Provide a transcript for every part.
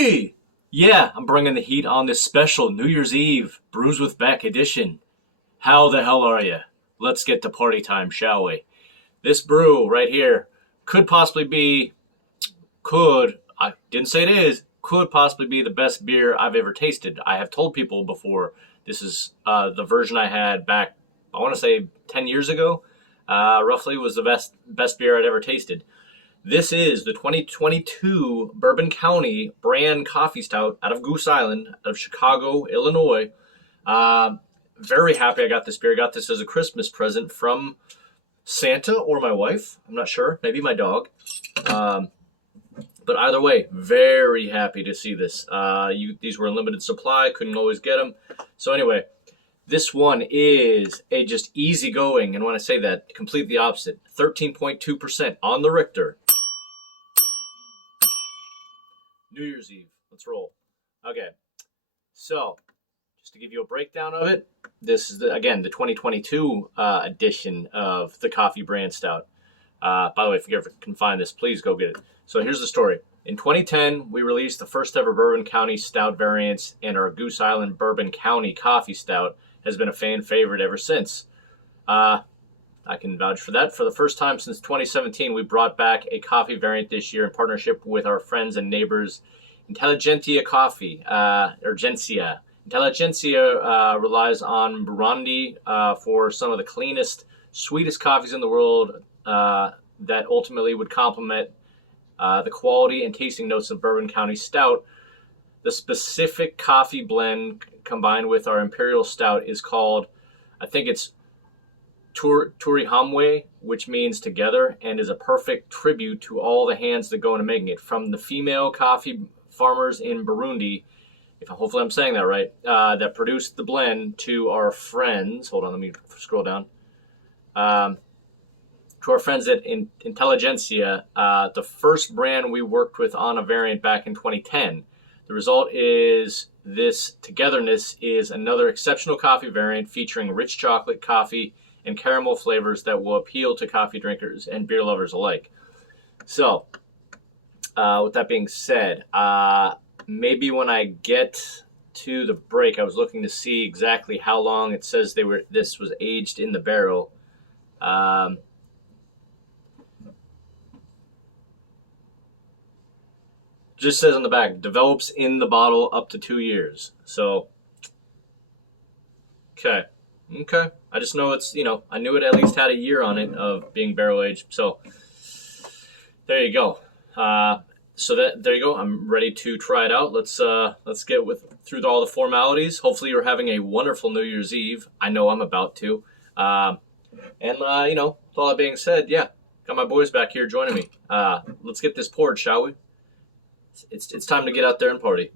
me! Yeah, I'm bringing the heat on this special New Year's Eve Brews with Beck edition. How the hell are you? Let's get to party time, shall we? This brew right here I didn't say it is, could possibly be the best beer I've ever tasted. I have told people before, this is the version I had back, I want to say 10 years ago, roughly was the best beer I'd ever tasted. This is the 2022 Bourbon County brand coffee stout out of Goose Island, out of Chicago, Illinois. Very happy I got this beer. I got this as a Christmas present from Santa or my wife. I'm not sure. Maybe my dog. But either way, very happy to see this. These were in limited supply. Couldn't always get them. So anyway, this one is a just easygoing, and when I say that, completely opposite. 13.2% on the Richter. New Year's Eve. Let's roll. Okay. So, just to give you a breakdown of it, this is, the 2022 edition of the Coffee Brand Stout. By the way, if you ever can find this, please go get it. So here's the story. In 2010, we released the first ever Bourbon County Stout variants, and our Goose Island Bourbon County Coffee Stout has been a fan favorite ever since. I can vouch for that. For the first time since 2017, we brought back a coffee variant this year in partnership with our friends and neighbors, Intelligentsia Coffee, or Gencia. Intelligentsia relies on Burundi for some of the cleanest, sweetest coffees in the world that ultimately would complement the quality and tasting notes of Bourbon County Stout. The specific coffee blend combined with our Imperial Stout is called, I think it's Turihamwe, which means together, and is a perfect tribute to all the hands that go into making it. From the female coffee farmers in Burundi, hopefully I'm saying that right, that produced the blend, to our friends, hold on, let me scroll down, to our friends at Intelligentsia, the first brand we worked with on a variant back in 2010. The result is this togetherness is another exceptional coffee variant featuring rich chocolate, coffee, and caramel flavors that will appeal to coffee drinkers and beer lovers alike. So, with that being said, maybe when I get to the break, I was looking to see exactly how long it says this was aged in the barrel. Just says on the back, develops in the bottle up to 2 years. So, okay. I just know it's, I knew it at least had a year on it of being barrel aged. So, there you go. There you go. I'm ready to try it out. Let's get through all the formalities. Hopefully, you're having a wonderful New Year's Eve. I know I'm about to. And with all that being said, yeah, got my boys back here joining me. Let's get this poured, shall we? It's time to get out there and party.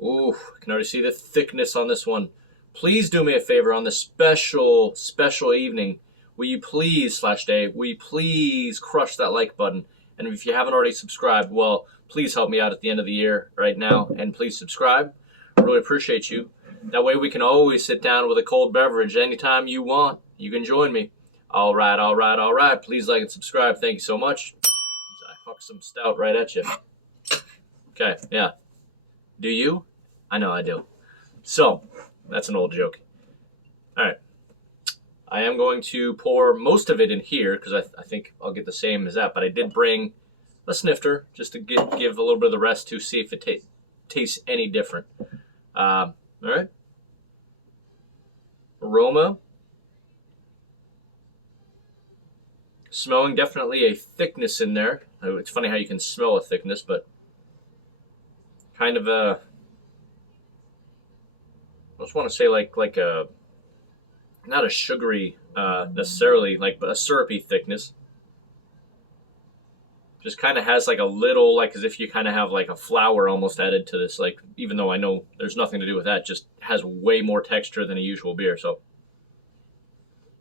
Ooh, I can already see the thickness on this one. Please do me a favor on this special evening. Will you please, /day, will you please crush that like button? And if you haven't already subscribed, well, please help me out at the end of the year right now. And please subscribe. I really appreciate you. That way we can always sit down with a cold beverage anytime you want. You can join me. All right. Please like and subscribe. Thank you so much. I huck some stout right at you. Okay, yeah. Do you? I know I do. So, that's an old joke. All right. I am going to pour most of it in here because I think I'll get the same as that. But I did bring a snifter just to give a little bit of the rest to see if it tastes any different. All right. Aroma. Smelling, definitely a thickness in there. It's funny how you can smell a thickness, but kind of I just want to say like a, not a sugary necessarily, but a syrupy thickness. Just kind of has like a little, as if you kind of have like a flour almost added to this, even though I know there's nothing to do with that, just has way more texture than a usual beer. So,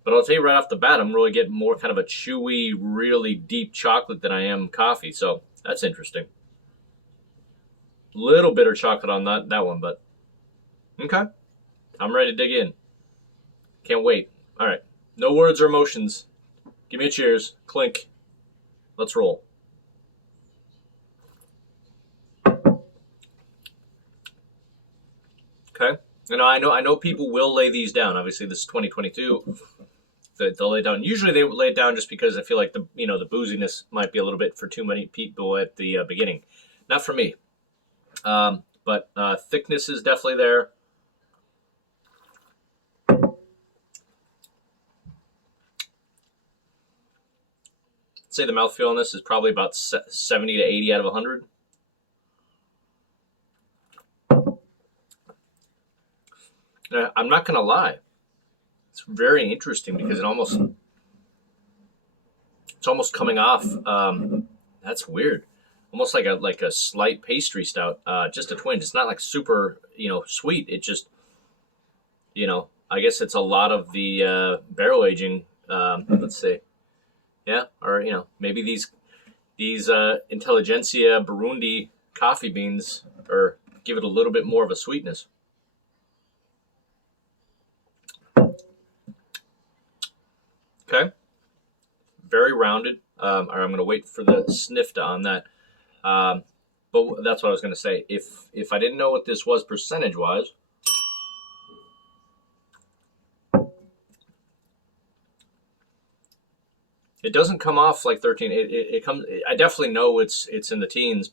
but I'll tell you right off the bat, I'm really getting more kind of a chewy, really deep chocolate than I am coffee. So that's interesting. Little bitter chocolate on that one, but okay. I'm ready to dig in. Can't wait. All right. No words or emotions. Give me a cheers. Clink. Let's roll. Okay. I know people will lay these down. Obviously, this is 2022. They'll lay down. Usually, they lay it down just because I feel like the booziness might be a little bit for too many people at the beginning. Not for me. But thickness is definitely there. I'd say the mouthfeel on this is probably about 70 to 80 out of 100. I'm not going to lie. It's very interesting because it's almost coming off. That's weird. Almost like a slight pastry stout, just a twinge. It's not like super, sweet. It just, I guess it's a lot of the barrel aging. Let's see, yeah, or maybe these intelligentsia Burundi coffee beans or give it a little bit more of a sweetness. Okay, very rounded. I'm going to wait for the snifta on that. But that's what I was going to say. If I didn't know what this was percentage wise, it doesn't come off like 13. It comes. I definitely know it's in the teens,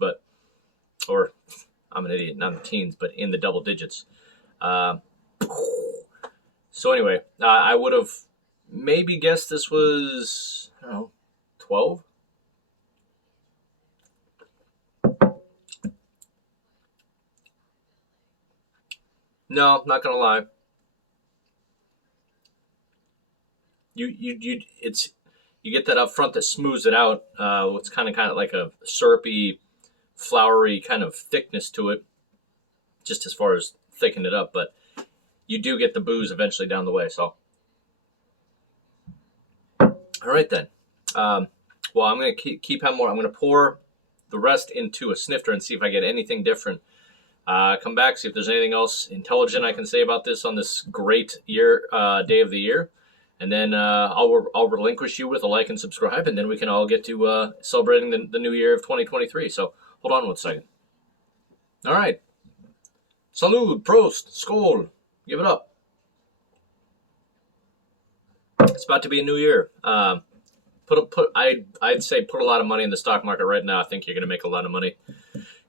or I'm an idiot, not in the teens, but in the double digits. So anyway, I would have maybe guessed this was, I don't know, 12. No, not gonna lie. You get that up front that smooths it out. It's kind of like a syrupy, floury kind of thickness to it, just as far as thicken it up. But you do get the booze eventually down the way. So, all right then. Well, I'm gonna keep having more. I'm gonna pour the rest into a snifter and see if I get anything different. Come back, see if there's anything else intelligent I can say about this on this great day of the year. And then I'll relinquish you with a like and subscribe, and then we can all get to celebrating the new year of 2023. So hold on one second. All right. Salud, Prost, Skol. Give it up. It's about to be a new year. I'd say put a lot of money in the stock market right now. I think you're going to make a lot of money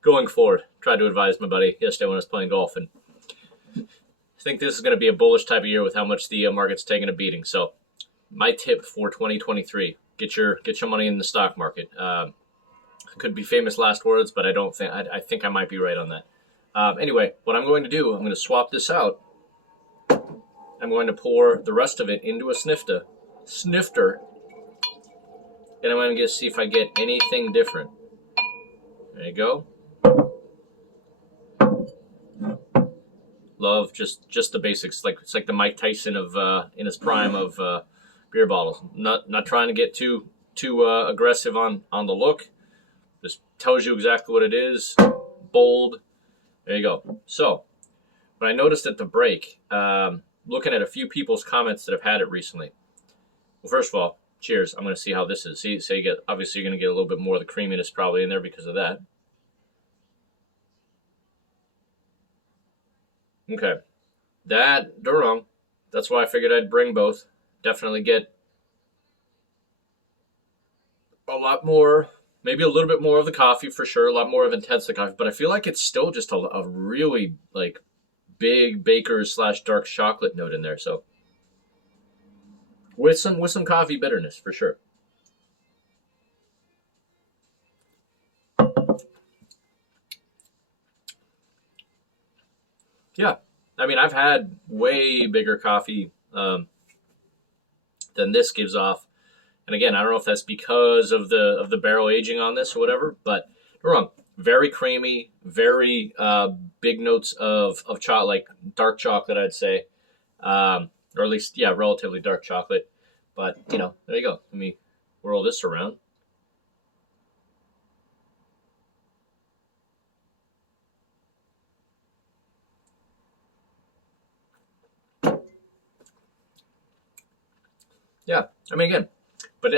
going forward. Tried to advise my buddy yesterday when I was playing golf, and I think this is going to be a bullish type of year with how much the market's taking a beating. So my tip for 2023, get your money in the stock market. Could be famous last words, but I think I might be right on that. Anyway, what I'm going to do, I'm going to swap this out. I'm going to pour the rest of it into a snifter, and I'm going to see if I get anything different. There you go. Love just the basics. It's like the Mike Tyson of in his prime of beer bottles. Not trying to get too aggressive on the look. Just tells you exactly what it is. Bold. There you go. So, what I noticed at the break, looking at a few people's comments that have had it recently. Well, first of all, cheers. I'm going to see how this is. So obviously you're going to get a little bit more of the creaminess probably in there because of that. Okay, they're wrong. That's why I figured I'd bring both. Definitely get a lot more, maybe a little bit more of the coffee for sure, a lot more of intense the coffee, but I feel like it's still just a really like big baker's / dark chocolate note in there. So with some coffee bitterness for sure. Yeah. I mean, I've had way bigger coffee than this gives off, and again, I don't know if that's because of the barrel aging on this or whatever. But you're wrong. Very creamy, very big notes of chocolate, like dark chocolate, I'd say, or at least relatively dark chocolate. But there you go. Let me whirl this around. Yeah, I mean, again, but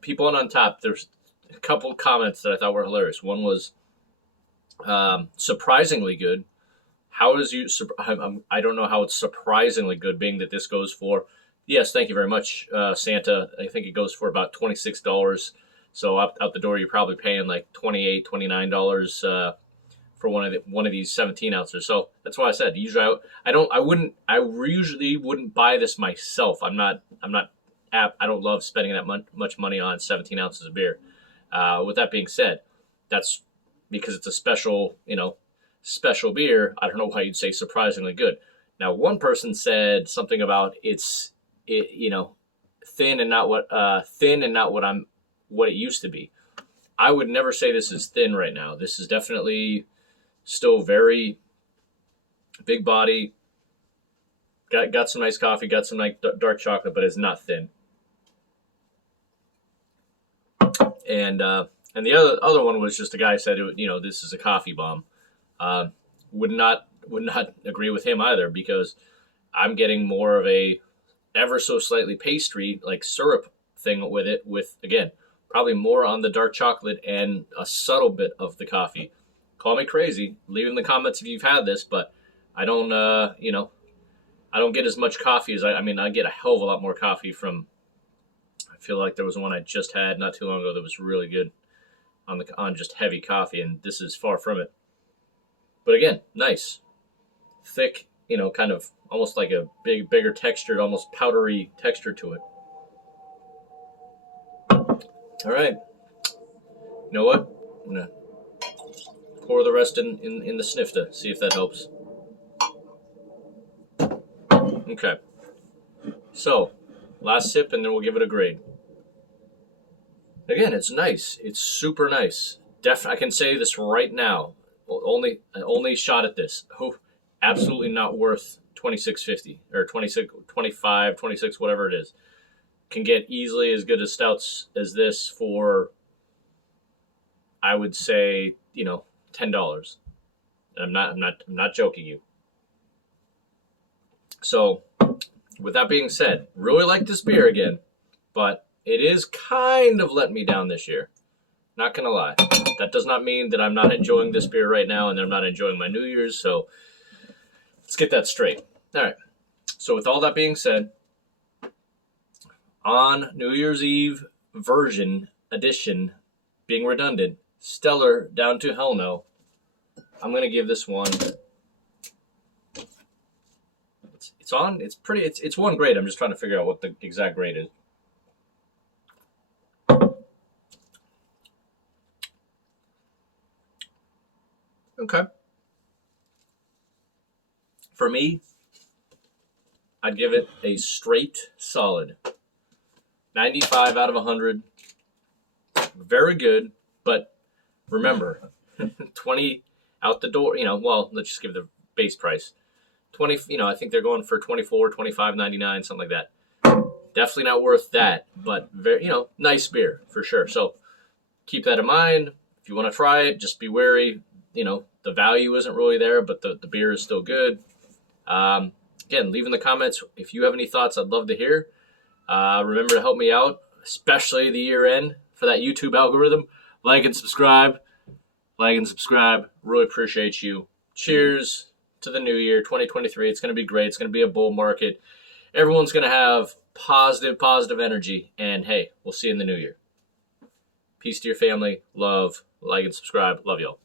people on top, there's a couple comments that I thought were hilarious. One was surprisingly good. How is you? I don't know how it's surprisingly good, being that this goes for. Yes, thank you very much, Santa. I think it goes for about $26. So out the door, you're probably paying like $28, $29 for one of these 17 ounces. So that's why I said usually I usually wouldn't buy this myself. I don't love spending that much money on 17 ounces of beer. With that being said, that's because it's a special beer. I don't know why you'd say surprisingly good. Now, one person said something about thin and not what it used to be. I would never say this is thin right now. This is definitely still very big body. Got some nice coffee, got some nice dark chocolate, but it's not thin. And the other one was just a guy said, this is a coffee bomb. Would not agree with him either, because I'm getting more of a ever so slightly pastry like syrup thing with it, with again probably more on the dark chocolate and a subtle bit of the coffee. Call me crazy. Leave in the comments if you've had this, but I don't I don't get as much coffee as I get a hell of a lot more coffee from. I feel like there was one I just had not too long ago that was really good on just heavy coffee, and this is far from it. But again, nice, thick, kind of almost like a bigger textured, almost powdery texture to it. All right. You know what? I'm gonna pour the rest in the snifter. See if that helps. Okay. So, last sip, and then we'll give it a grade. Again, it's nice. It's super nice. I can say this right now. Only shot at this. Oh, absolutely not worth $26.50 or 26, 25, 26, whatever it is. Can get easily as good as stouts as this for, I would say, $10. I'm not joking you. So, with that being said, really like this beer again, but it is kind of let me down this year. Not gonna lie. That does not mean that I'm not enjoying this beer right now and I'm not enjoying my New Year's, so let's get that straight. All right. So with all that being said, on New Year's Eve edition, being redundant, stellar down to hell no, I'm going to give this one, it's one grade. I'm just trying to figure out what the exact grade is. Okay. For me, I'd give it a straight solid 95 out of 100. Very good, but remember, 20 out the door, well, let's just give the base price. 20, I think they're going for 24, 25.99, something like that. Definitely not worth that, but very, nice beer for sure. So keep that in mind. If you want to try it, just be wary. The value isn't really there, but the beer is still good. Again, leave in the comments if you have any thoughts. I'd love to hear. Remember to help me out, especially the year end for that YouTube algorithm. Like and subscribe. Really appreciate you. Cheers to the new year, 2023. It's going to be great. It's going to be a bull market. Everyone's going to have positive energy. And hey, we'll see you in the new year. Peace to your family. Love. Like and subscribe. Love y'all.